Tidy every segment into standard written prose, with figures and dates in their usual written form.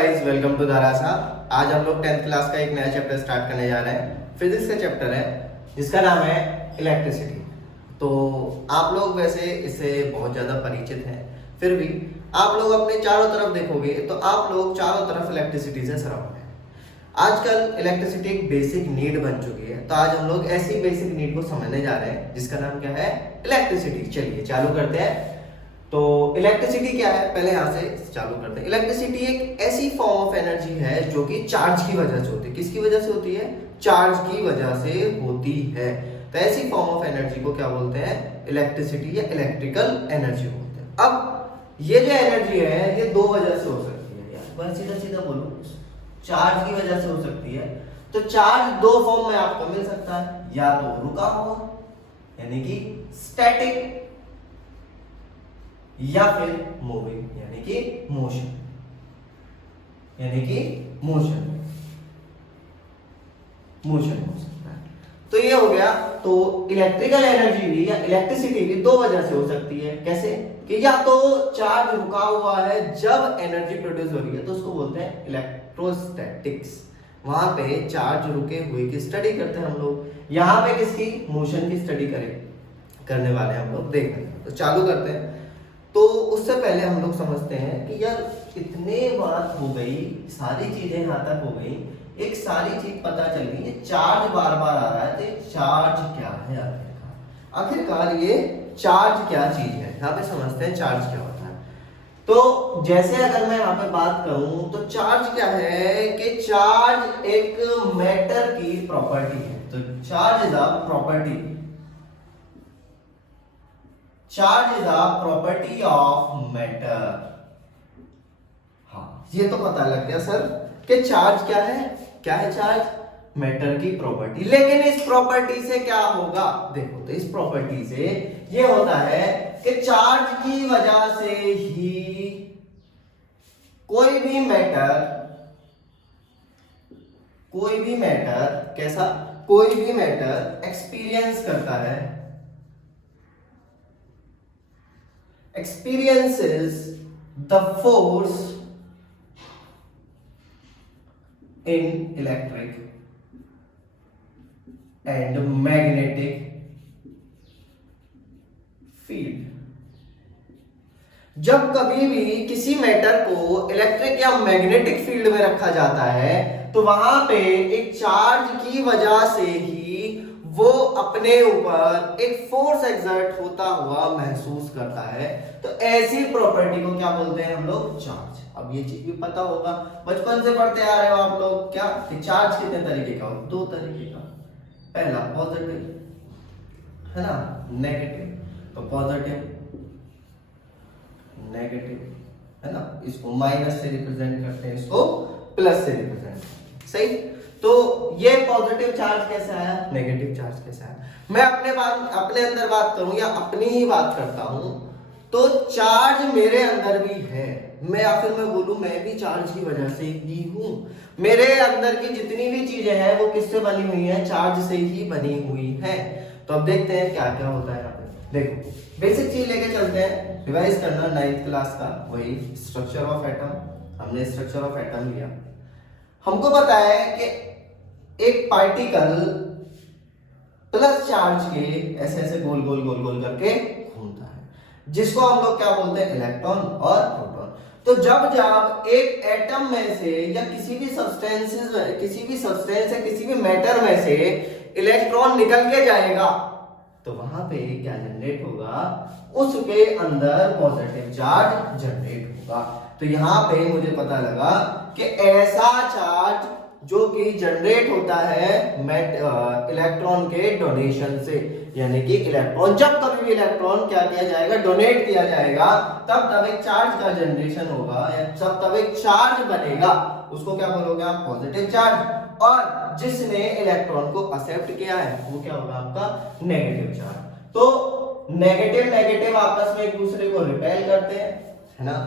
Guys, welcome to दारासा। आज हम लोग 10th क्लास का एक नया चैप्टर स्टार्ट करने जा रहे हैं। फिजिक्स का चैप्टर है जिसका नाम है इलेक्ट्रिसिटी। तो आप लोग वैसे इससे बहुत ज़्यादा परिचित हैं, फिर भी आप लोग अपने चारों तरफ देखोगे तो आप लोग चारों तरफ इलेक्ट्रिसिटी से सराउंड हैं। आजकल इलेक्ट्रिसिटी एक बेसिक नीड बन चुकी है, तो आज हम लोग ऐसी बेसिक नीड को समझने जा रहे हैं जिसका नाम क्या है, इलेक्ट्रिसिटी। चलिए चालू करते हैं। तो इलेक्ट्रिसिटी क्या है, पहले यहाँ से चालू करते हैं। इलेक्ट्रिसिटी एक ऐसी फॉर्म ऑफ एनर्जी है जो कि चार्ज की वजह से होती है। किसकी वजह से होती है? चार्ज की वजह से होती है। तो ऐसी फॉर्म ऑफ एनर्जी को क्या बोलते हैं? इलेक्ट्रिसिटी या इलेक्ट्रिकल एनर्जी बोलते हैं। अब ये जो एनर्जी है ये दो वजह से हो सकती है। यार बस सीधा सीधा बोलो, चार्ज की वजह से हो सकती है। तो चार्ज दो फॉर्म में आपको मिल सकता है, या तो रुका हुआ यानी कि स्टैटिक, या फिर मूविंग यानी कि मोशन, मोशन हो सकता है। तो ये हो गया। तो इलेक्ट्रिकल एनर्जी भी या इलेक्ट्रिसिटी भी दो वजह से हो सकती है। कैसे? कि या तो चार्ज रुका हुआ है, जब एनर्जी प्रोड्यूस हो रही है तो उसको बोलते हैं इलेक्ट्रोस्टैटिक्स। वहां पे चार्ज रुके हुए की स्टडी करते हैं हम लोग। यहाँ पे किसकी? मोशन की स्टडी करने वाले हम लोग देख रहे हैं। तो चालू करते हैं। तो उससे पहले हम लोग समझते हैं कि यार इतने बात हो गई, सारी चीजें यहाँ तक हो गई, एक सारी चीज पता चल गई, ये चार्ज बार बार आ रहा है। तो चार्ज क्या है आखिरकार ये चार्ज क्या चीज है, यहाँ पे समझते हैं चार्ज क्या होता है। तो जैसे अगर मैं यहाँ पे बात करूं तो चार्ज क्या है कि चार्ज एक मैटर की प्रॉपर्टी है। तो charge is a property, charge is a property of matter. हाँ, ये तो पता लग गया सर कि चार्ज क्या है। क्या है चार्ज? मैटर की प्रॉपर्टी। लेकिन इस प्रॉपर्टी से क्या होगा? देखो, तो इस प्रॉपर्टी से ये होता है कि चार्ज की वजह से ही कोई भी मैटर कैसा? कोई भी मैटर एक्सपीरियंस करता है, experiences the force in electric and magnetic field। जब कभी भी किसी मैटर को इलेक्ट्रिक या मैग्नेटिक फील्ड में रखा जाता है तो वहां पे एक चार्ज की वजह से ही वो अपने ऊपर एक फोर्स एक्सर्ट होता हुआ महसूस करता है। तो ऐसी प्रॉपर्टी को क्या बोलते हैं हम लोग? चार्ज। अब ये चीज भी पता होगा, बचपन से पढ़ते आ रहे हो आप लोग क्या कि चार्ज कितने तरीके का हो? दो तरीके का। पहला पॉजिटिव है ना, नेगेटिव। तो पॉजिटिव नेगेटिव है ना, इसको माइनस से रिप्रेजेंट करते हैं, इसको प्लस से रिप्रेजेंट। सही। तो ये पॉजिटिव चार्ज कैसे आया, नेगेटिव चार्ज कैसे आया? मैं अपने अंदर बात करूं या अपनी ही बात करता हूं तो चार्ज मेरे अंदर भी है। मैं आखिर में बोलूं मैं भी चार्ज की वजह से ही हूं। मेरे अंदर की जितनी भी चीजें हैं वो किससे बनी हुई है? चार्ज से ही बनी हुई है। तो अब देखते हैं क्या क्या होता है यहाँ पे। देखो, बेसिक चीज लेके चलते हैं, रिवाइज करना 9th क्लास का, वही स्ट्रक्चर ऑफ एटम। हमने स्ट्रक्चर ऑफ एटम लिया। हमको पता है कि एक पार्टिकल प्लस चार्ज के ऐसे ऐसे गोल गोल गोल गोल करके घूमता है, जिसको हम लोग क्या बोलते हैं? इलेक्ट्रॉन और प्रोटॉन। तो जब एक एटम में से या किसी भी सब्सटेंस या किसी भी मैटर में से इलेक्ट्रॉन निकल के जाएगा तो वहां पे क्या जनरेट होगा? उसके अंदर पॉजिटिव चार्ज जनरेट होगा। तो यहां पे मुझे पता लगा कि ऐसा चार्ज जो कि जनरेट होता है इलेक्ट्रॉन के डोनेशन से, यानी कि इलेक्ट्रॉन, जब कभी भी इलेक्ट्रॉन क्या किया जाएगा? डोनेट किया जाएगा, तब एक चार्ज का जनरेशन होगा या तब एक चार्ज बनेगा। उसको क्या बोलोगे आप? Positive charge. और जिसने इलेक्ट्रॉन को एक्सेप्ट किया है वो क्या होगा? आपका नेगेटिव चार्ज। तो नेगेटिव आपस में एक दूसरे को रिपेल करते हैं, है ना।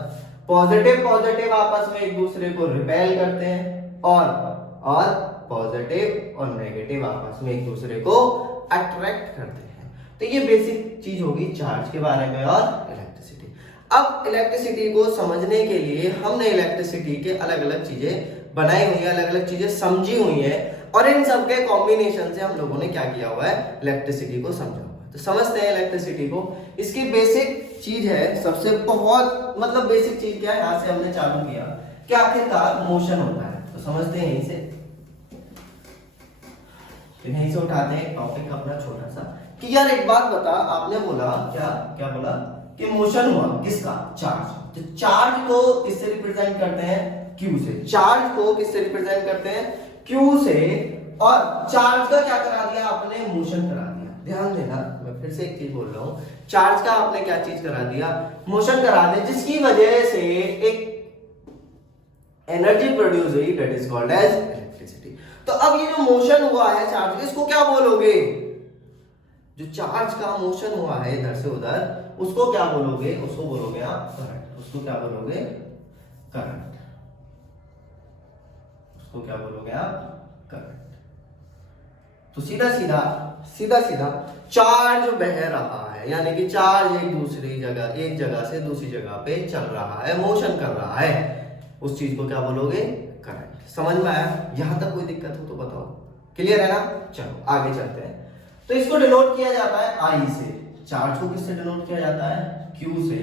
पॉजिटिव आपस में एक दूसरे को रिपेल करते हैं, और पॉजिटिव और नेगेटिव आपस में एक दूसरे को अट्रैक्ट करते हैं। तो ये बेसिक चीज होगी चार्ज के बारे में और इलेक्ट्रिसिटी। अब इलेक्ट्रिसिटी को समझने के लिए हमने इलेक्ट्रिसिटी के अलग अलग चीजें बनाई हुई है, अलग अलग चीजें समझी हुई है, और इन सब के कॉम्बिनेशन से हम लोगों ने क्या किया हुआ है, इलेक्ट्रिसिटी को समझा हुआ है। तो समझते हैं इलेक्ट्रिसिटी को। इसकी बेसिक चीज है, सबसे बहुत मतलब बेसिक चीज क्या है, यहां से हमने चालू किया कि आखिरकार मोशन होता है। तो समझते हैं यहीं से, यहीं से उठाते हैं टॉपिक अपना छोटा सा कि यार एक बात बता, आपने बोला क्या क्या बोला कि मोशन हुआ किसका, चार्ज। तो चार्ज को किससे रिप्रेजेंट करते हैं, क्यू से। चार्ज को किससे रिप्रेजेंट करते हैं, क्यू से। और चार्ज का क्या करा दिया आपने, मोशन करा दिया। ध्यान देना, मैं फिर से एक चीज बोल रहा हूं, चार्ज का आपने क्या चीज करा दिया, मोशन करा दिया, जिसकी वजह से एक एनर्जी प्रोड्यूस हुई, that is called as electricity. तो अब ये जो मोशन हुआ है चार्ज का, इसको क्या बोलोगे, जो चार्ज का मोशन हुआ है इधर से उधर, उसको क्या बोलोगे, उसको बोलोगे आप करंट। उसको क्या बोलोगे, करंट। उसको क्या बोलोगे आप, करंट। तो सीधा सीधा चार्ज बह रहा है, यानी कि चार्ज एक जगह से दूसरी जगह पे चल रहा है, मोशन कर रहा है, उस चीज को क्या बोलोगे, करंट। समझ में आया? यहां तक कोई दिक्कत हो तो बताओ, क्लियर है ना? चलो आगे चलते हैं। तो इसको डिनोट किया जाता है आई से। चार्ज को किससे डिनोट किया जाता है, क्यू से।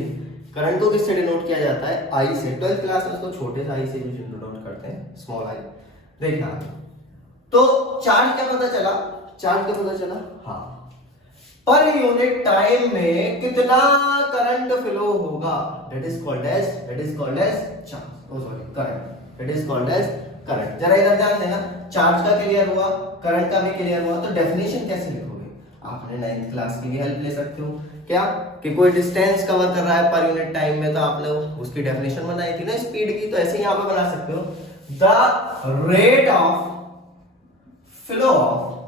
करंट को किससे डिनोट किया जाता है, आई से। 12th क्लास में इसको छोटे से आई से भी डिनोट करते हैं, स्मॉल आई। देखना, तो चार्ज क्या पता चला, चार्ज क्या पता चला, हाँ, पर यूनिट टाइम में कितना करंट फ्लो होगा, that is called as charge, oh sorry current, that is called as current. जरा इधर ध्यान देना, चार्ज का क्लियर हुआ, करंट का भी क्लियर हुआ। तो डेफिनेशन कैसे लिखोगे, आपने 9th क्लास की भी हेल्प ले सकते हो क्या, कि कोई डिस्टेंस कवर कर रहा है पर यूनिट टाइम में, तो आपने उसकी डेफिनेशन बनाई थी ना स्पीड की, तो ऐसे ही यहां पे बना सकते हो, the rate of flow of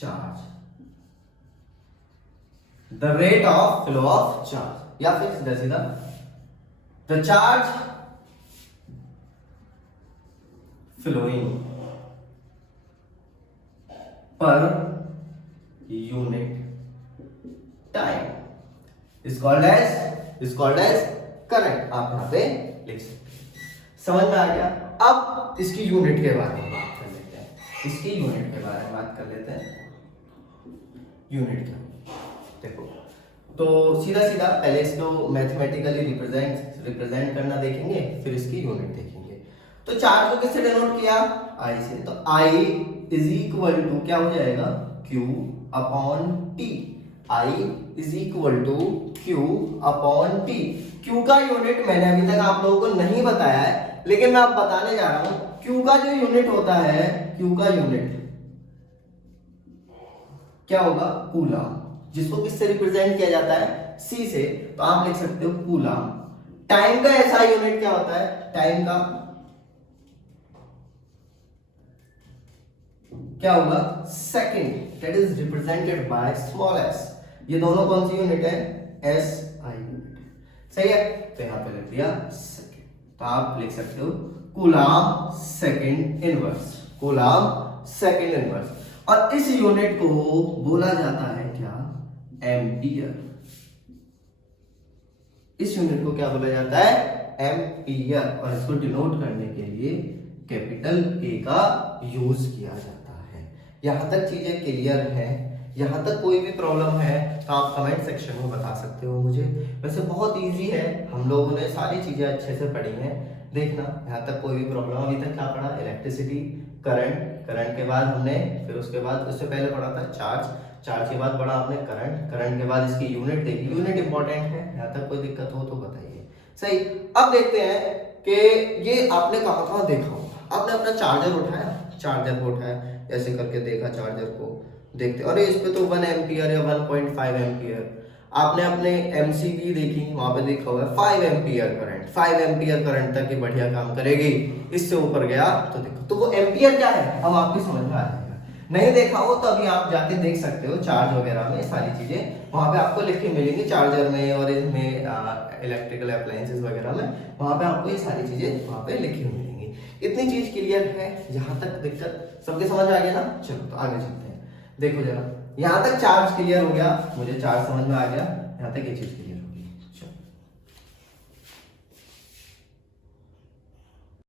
charge, the rate of flow of charge, या फिर सीधा सीधा the charge flowing per unit time is called as current. आप यहां पे लिख सकते हैं। समझ में आ गया? अब इसकी यूनिट के बारे में बात कर लेते हैं, इसकी यूनिट के बारे में बात कर लेते हैं। यूनिट क्या, देखो, तो सीधा सीधा पहले इसको मैथमेटिकली रिप्रेजेंट करना देखेंगे, फिर इसकी यूनिट देखेंगे। तो चार्ज को किससे डिनोट किया, आई से। तो आई इज इक्वल टू क्या हो जाएगा, Q upon T। I is equal to Q upon T। Q का यूनिट मैंने अभी तक आप लोगों को नहीं बताया है, लेकिन मैं अब बताने जा रहा हूं। Q का जो यूनिट होता है, Q का यूनिट क्या होगा, कूलम, जिसको किससे रिप्रेजेंट किया जाता है, C से। तो आप लिख सकते हो कूलम। टाइम का ऐसा यूनिट क्या होता है, टाइम का क्या होगा, second, that is represented by small s। ये दोनों कौन सी यूनिट है, SI यूनिट, सही है। तो यहां पे लिख दिया सेकंड, तो आप लिख सकते हो coulomb second inverse, coulomb second inverse. और इस यूनिट को बोला जाता है क्या, एम्पियर। इस यूनिट को क्या बोला जाता है, एम्पियर। और इसको डिनोट करने के लिए कैपिटल A का यूज किया जाता है। यहां तक चीजें क्लियर हैं? यहां तक कोई भी प्रॉब्लम है तो आप कमेंट सेक्शन में बता सकते हो मुझे। वैसे बहुत इजी है, हम लोगों ने सारी चीजें अच्छे से पढ़ी हैं। देखना, यहां तक कोई भी प्रॉब्लम, अभी तक क्या पढ़ा, इलेक्ट्रिसिटी, करंट, करंट के बाद हमने फिर उसके बाद उससे पहले पढ़ा था चार्ज, चार्ज के बाद पढ़ा आपने करंट, करंट के बाद इसकी यूनिट देखी, यूनिट इंपॉर्टेंट है। यहां तक कोई दिक्कत हो तो बताइए। सही, अब देखते हैं कि ये आपने कहां कहां देखा होगा। आपने अपना चार्जर उठाया, चार्जर को उठाया, ऐसे करके देखा चार्जर को, देखते अरे इस पे तो 1 एम्पियर या 1.5 एम्पियर। आपने अपने MCB देखी, वहां पे देखा हुआ है 5 एम्पियर करंट, 5 एम्पियर करंट तक ये बढ़िया काम करेगी। इससे ऊपर गया तो देखो, तो वो एम्पियर क्या है अब आपकी समझ में आ जाएगा। नहीं देखा हो तो अभी आप जाके देख सकते हो, चार्ज वगैरह में सारी चीजें वहां पे आपको लिख के मिलेंगी, चार्जर में और इसमें इलेक्ट्रिकल अप्लायंसेस वगैरह में, वहां पे आपको ये सारी चीजें वहां पे लिखी हुई मिलेंगी। इतनी चीज क्लियर है? जहां तक दिक्कत सबके समझ आ गया ना? चलो तो आगे चलते हैं। देखो जरा, यहां तक चार्ज क्लियर हो गया, मुझे चार्ज समझ में आ गया, यहां तक ये चीज क्लियर।